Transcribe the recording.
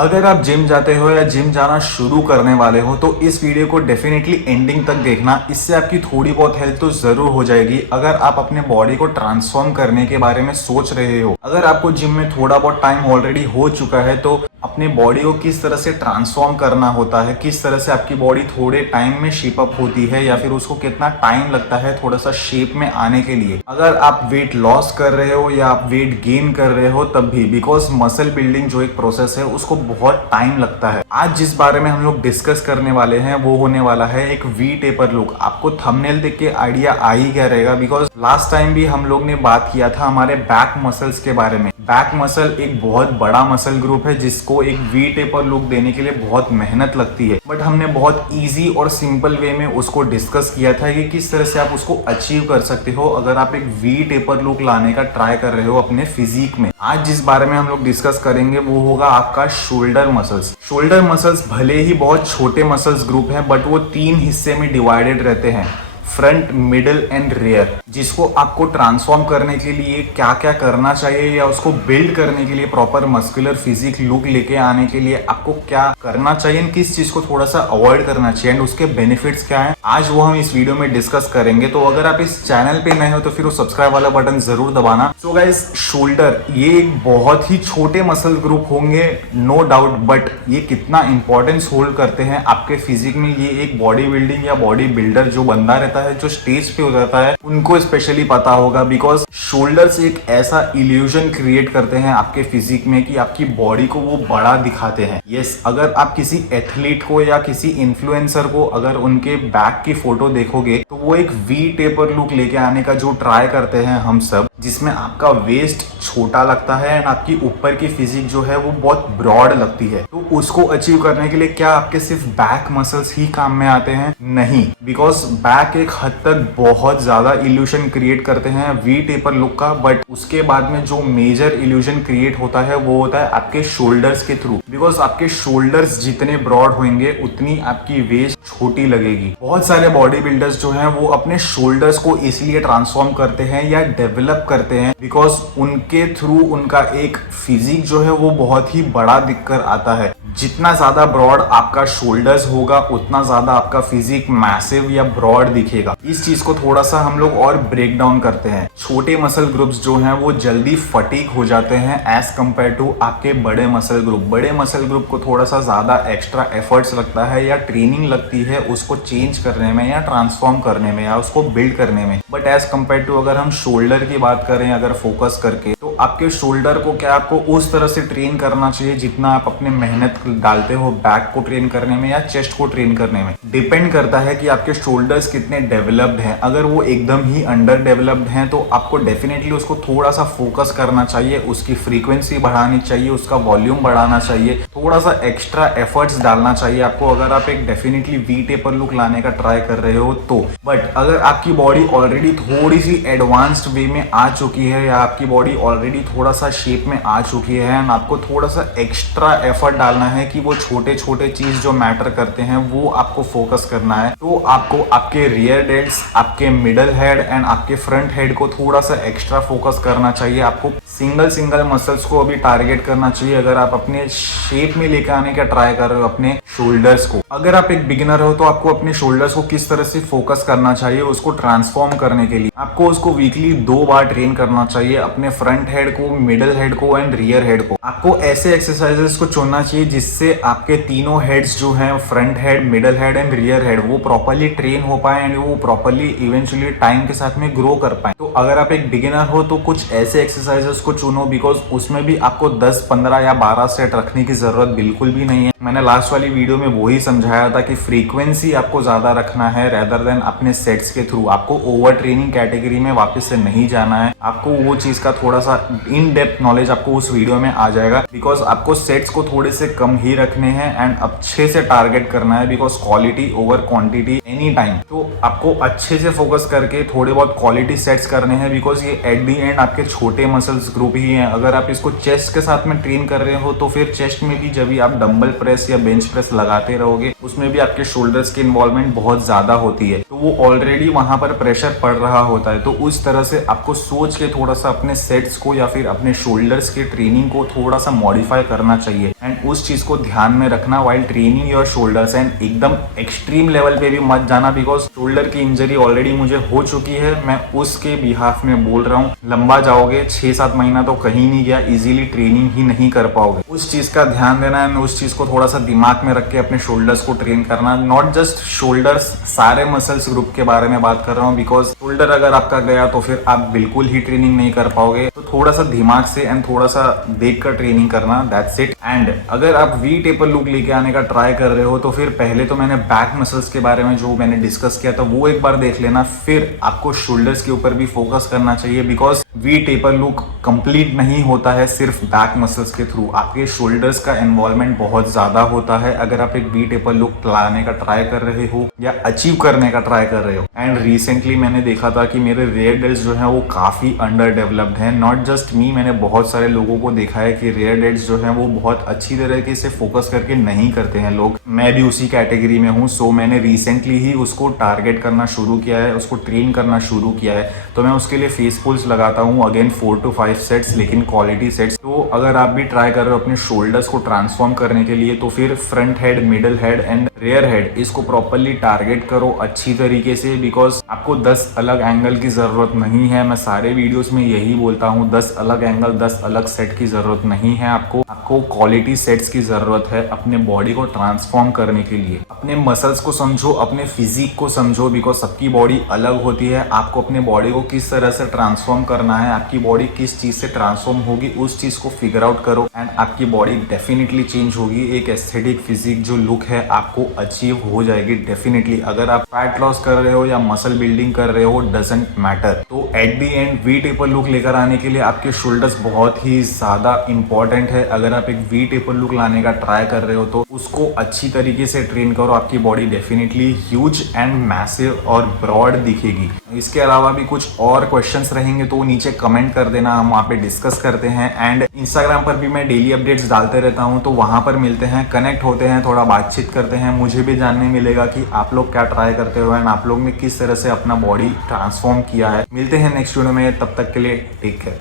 अगर आप जिम जाते हो या जिम जाना शुरू करने वाले हो तो इस वीडियो को डेफिनेटली एंडिंग तक देखना। इससे आपकी थोड़ी बहुत हेल्प तो जरूर हो जाएगी। अगर आप अपने बॉडी को ट्रांसफॉर्म करने के बारे में सोच रहे हो, अगर आपको जिम में थोड़ा बहुत टाइम ऑलरेडी हो चुका है, तो अपने बॉडी को किस तरह से ट्रांसफॉर्म करना होता है, किस तरह से आपकी बॉडी थोड़े टाइम में शेप अप होती है या फिर उसको कितना टाइम लगता है थोड़ा सा शेप में आने के लिए। अगर आप वेट लॉस कर रहे हो या आप वेट गेन कर रहे हो तब भी, बिकॉज मसल बिल्डिंग जो एक प्रोसेस है उसको बहुत टाइम लगता है। आज जिस बारे में हम लोग डिस्कस करने वाले हैं वो होने वाला है एक वी टेपर लुक। आपको थंबनेल देख के आइडिया आ ही गया रहेगा, बिकॉज लास्ट टाइम भी हम लोग ने बात किया था हमारे बैक मसल्स के बारे में। बैक मसल एक बहुत बड़ा मसल ग्रुप है जिसको एक वी टेपर लुक देने के लिए बहुत मेहनत लगती है, बट हमने बहुत इजी और सिंपल वे में उसको डिस्कस किया था कि किस तरह से आप उसको अचीव कर सकते हो अगर आप एक वी टेपर लुक लाने का ट्राई कर रहे हो अपने फिजिक में। आज जिस बारे में हम लोग डिस्कस करेंगे वो होगा आपका शोल्डर मसल्स। शोल्डर मसल्स भले ही बहुत छोटे मसल्स ग्रुप हैं, बट वो 3 हिस्से में डिवाइडेड रहते हैं, फ्रंट, मिडल एंड रियर, जिसको आपको ट्रांसफॉर्म करने के लिए क्या क्या करना चाहिए या उसको बिल्ड करने के लिए प्रॉपर मस्कुलर फिजिक लुक लेके आने के लिए आपको क्या करना चाहिए, किस चीज को थोड़ा सा अवॉइड करना चाहिए एंड उसके बेनिफिट्स क्या हैं, आज वो हम इस वीडियो में डिस्कस करेंगे। तो अगर आप इस चैनल पे नए हो तो फिर वो सब्सक्राइब वाला बटन जरूर दबाना। सो गाइस, शोल्डर ये एक बहुत ही छोटे मसल ग्रुप होंगे नो डाउट, बट ये कितना इंपॉर्टेंस होल्ड करते हैं आपके फिजिक में, ये एक बॉडी बिल्डिंग या बॉडी बिल्डर जो बंदा रहता है, जो स्टेज पे हो जाता है, उनको स्पेशली पता होगा। बिकॉज शोल्डर्स एक ऐसा इल्यूजन क्रिएट करते हैं आपके फिजिक में कि आपकी बॉडी को वो बड़ा दिखाते हैं। यस, अगर आप किसी एथलीट को या किसी इन्फ्लुएंसर को अगर उनके बैक की फोटो देखोगे तो वो एक वी टेपर लुक लेके आने का जो ट्राई करते हैं हम सब, जिसमें आपका वेस्ट छोटा लगता है एंड आपकी ऊपर की फिजिक जो है वो बहुत ब्रॉड लगती है। तो उसको अचीव करने के लिए क्या आपके सिर्फ बैक मसल्स ही काम में आते हैं? नहीं, बिकॉज बैक एक हद तक बहुत ज्यादा इल्यूशन क्रिएट करते हैं वी टेपर लुक का, बट उसके बाद में जो मेजर इल्यूशन क्रिएट होता है वो होता है आपके शोल्डर्स के थ्रू। बिकॉज आपके शोल्डर्स जितने ब्रॉड होंगे उतनी आपकी वेस्ट छोटी लगेगी। बहुत सारे बॉडी बिल्डर्स जो हैं वो अपने शोल्डर्स को इसलिए ट्रांसफॉर्म करते हैं या डेवलप करते हैं बिकॉज उनके थ्रू उनका एक फिजिक जो है वो बहुत ही बड़ा दिखकर आता है। जितना ज्यादा ब्रॉड आपका शोल्डर्स होगा उतना ज्यादा आपका फिजिक मैसिव या ब्रॉड दिखेगा। इस चीज को थोड़ा सा हम लोग और ब्रेक डाउन करते हैं। छोटे मसल ग्रुप्स जो हैं वो जल्दी फटीग हो जाते हैं एज कंपेयर टू आपके बड़े मसल ग्रुप। बड़े मसल ग्रुप को थोड़ा सा ज्यादा एक्स्ट्रा एफर्ट्स लगता है या ट्रेनिंग लगती है उसको चेंज करने में या ट्रांसफॉर्म करने में या उसको बिल्ड करने में, बट एज कंपेयर टू अगर हम शोल्डर की बात करें अगर फोकस करके, तो आपके शोल्डर को क्या आपको उस तरह से ट्रेन करना चाहिए जितना आप अपने मेहनत डालते हो बैक को ट्रेन करने में या चेस्ट को ट्रेन करने में। डिपेंड करता है कि आपके शोल्डर्स कितने डेवलप्ड हैं। अगर वो एकदम ही अंडर डेवलप्ड हैं तो आपको डेफिनेटली उसको थोड़ा सा फोकस करना चाहिए, उसकी फ्रीक्वेंसी बढ़ानी चाहिए, उसका वॉल्यूम बढ़ाना चाहिए, थोड़ा सा एक्स्ट्रा एफर्ट्स डालना चाहिए आपको अगर आप एक डेफिनेटली वी टेपर लुक लाने का ट्राई कर रहे हो तो। बट अगर आपकी बॉडी ऑलरेडी थोड़ी सी एडवांस्ड वे में आ चुकी है या आपकी बॉडी ऑलरेडी थोड़ा सा शेप में आ चुकी है एंड आपको थोड़ा सा एक्स्ट्रा एफर्ट डालना है कि वो छोटे छोटे चीज जो मैटर करते हैं वो आपको फोकस करना है, तो आपको आपके रियर डेल्ट्स, आपके मिडल हेड एंड आपके फ्रंट हेड को थोड़ा सा एक्स्ट्रा फोकस करना चाहिए। आपको सिंगल मसल्स को अभी टारगेट करना चाहिए अगर आप अपने शेप में लेकर आने का ट्राई कर रहे हो अपने शोल्डर्स को। अगर आप एक बिगिनर हो तो आपको अपने शोल्डर्स को किस तरह से फोकस करना चाहिए उसको ट्रांसफॉर्म करने के लिए आपको उसको वीकली 2 बार ट्रेन करना चाहिए, अपने फ्रंट हेड को, मिडल हेड को एंड रियर हेड को। आपको ऐसे एक्सरसाइजेस को चुनना चाहिए जिससे आपके तीनों हेड्स जो हैं, front head, middle head and rear head, वो प्रॉपर्ली ट्रेन हो पाए एंड वो प्रॉपर्ली इवेंचुअली टाइम के साथ में ग्रो कर पाए। तो अगर आप एक बिगिनर हो तो कुछ ऐसे एक्सरसाइजेस को चुनो, बिकॉज उसमें भी आपको 10, 15 या 12 सेट रखने की जरूरत बिल्कुल भी नहीं है। मैंने लास्ट वाली वीडियो में वही समझाया था कि फ्रीक्वेंसी आपको ज्यादा रखना है रेदर देन अपने सेट्स के थ्रू। आपको ओवर ट्रेनिंग कैटेगरी में वापस से नहीं जाना है। आपको वो चीज का थोड़ा सा इन डेप्थ नॉलेज आपको उस वीडियो में आ जाएगा, बिकॉज आपको सेट्स को थोड़े से कम ही रखने हैं एंड अच्छे से टारगेट करना है, because quality over quantity any time. तो आपको अच्छे से फोकस करके थोड़े बहुत क्वालिटी सेट्स करने हैं, बिकॉज ये एट दी एंड आपके छोटे मसल्स ग्रुप ही हैं। अगर आप इसको चेस्ट के साथ में ट्रेन कर रहे हो तो फिर चेस्ट में भी जब भी आप डंबल प्रेस या बेंच प्रेस लगाते रहोगे उसमें भी आपके शोल्डर्स की इन्वॉल्वमेंट बहुत ज्यादा होती है। तो वो ऑलरेडी वहां पर प्रेशर पड़ रहा होता है। तो उस तरह से आपको सोच के थोड़ा सा अपने सेट्स को या फिर अपने शोल्डर्स के ट्रेनिंग को थोड़ा सा मॉडिफाई करना चाहिए एंड उस चीज को ध्यान में रखना while training your shoulders. And एकदम एक्सट्रीम लेवल पे भी मत जाना, बिकॉज शोल्डर की इंजरी ऑलरेडी मुझे हो चुकी है। मैं उसके बिहाफ में बोल रहा हूँ, लंबा जाओगे 6-7 महीना तो कहीं नहीं गया, इजीली ट्रेनिंग ही नहीं कर पाओगे। उस चीज का ध्यान देना है, उस चीज को थोड़ा सा दिमाग में रख के अपने शोल्डर्स को ट्रेन करना। नॉट जस्ट शोल्डर्स, सारे मसल्स ग्रुप के बारे में बात कर रहा हूँ, बिकॉज शोल्डर अगर आपका गया तो फिर आप बिल्कुल ही ट्रेनिंग नहीं कर पाओगे। तो थोड़ा सा दिमाग से एंड थोड़ा सा देख कर ट्रेनिंग करना, दैट्स इट। एंड अगर आप वी टेपर लुक लेके आने का ट्राई कर रहे हो तो फिर पहले तो मैंने बैक मसल्स के बारे में जो मैंने डिस्कस किया था वो एक बार देख लेना, फिर आपको शोल्डर्स के ऊपर भी फोकस करना चाहिए, because we taper look complete नहीं होता है सिर्फ बैक मसल्स के थ्रू। आपके शोल्डर्स का इन्वॉल्वमेंट बहुत ज्यादा होता है अगर आप एक वी टेपर लुक लाने का ट्राई कर रहे हो या अचीव करने का ट्राई कर रहे हो। एंड रिसेंटली मैंने देखा था कि मेरे रेयर डेल्ट्स जो है वो काफी अंडर डेवलप्ड है। नॉट जस्ट मी, मैंने बहुत सारे लोगों को देखा है कि रेयर डेल्ट्स जो है वो बहुत अच्छी तरीके से फोकस करके नहीं करते हैं लोग। मैं भी उसी कैटेगरी में हूँ। सो मैंने रिसेंटली ही उसको टारगेट करना शुरू किया है, उसको ट्रेन करना शुरू किया है। तो मैं उसके लिए फेस पुल्स लगाता हूँ, अगेन 4 to 5 सेट्स, लेकिन क्वालिटी सेट्स। तो अगर आप भी ट्राई कर रहे हो अपने शोल्डर्स को ट्रांसफॉर्म करने के लिए तो फिर front head, middle head and rear head इसको प्रॉपरली टारगेट करो अच्छी तरीके से, बिकॉज आपको 10 अलग एंगल की जरूरत नहीं है। मैं सारे वीडियोस में यही बोलता हूँ, 10 अलग एंगल, 10 अलग सेट की जरूरत नहीं है। आपको क्वालिटी सेट्स की जरूरत है अपने बॉडी को ट्रांसफॉर्म करने के लिए। अपने मसल्स को समझो, अपने फिजिक को समझो, बिकॉज सबकी बॉडी अलग होती है। आपको अपने बॉडी को किस तरह से ट्रांसफॉर्म करना है, आपकी बॉडी किस चीज से ट्रांसफॉर्म होगी, उस चीज को फिगर आउट करो एंड आपकी बॉडी डेफिनेटली चेंज होगी। एक एस्थेटिक फिजिक जो लुक है आपको अचीव हो जाएगी डेफिनेटली। अगर आप फैट लॉस कर रहे हो या मसल बिल्डिंग कर रहे हो, डजंट मैटर। तो at the end we taper look लेकर आने के लिए आपके शोल्डर्स बहुत ही ज्यादा इंपॉर्टेंट है। अगर आप एक वी टेपर लुक लाने का ट्राई कर रहे हो तो उसको अच्छी तरीके से ट्रेन करो, आपकी body definitely huge and massive और ब्रॉड दिखेगी। इसके अलावा भी कुछ और क्वेश्चंस रहेंगे तो नीचे कमेंट कर देना, हम वहाँ पे डिस्कस करते हैं। एंड इंस्टाग्राम पर भी मैं डेली अपडेट्स डालते रहता हूँ, तो वहाँ पर मिलते हैं, कनेक्ट होते हैं, थोड़ा बातचीत करते हैं। मुझे भी जानने मिलेगा कि आप लोग क्या ट्राई करते हो एंड आप लोग ने किस तरह से अपना बॉडी ट्रांसफॉर्म किया है। मिलते हैं नेक्स्ट वीडियो में, तब तक के लिए टेक केयर।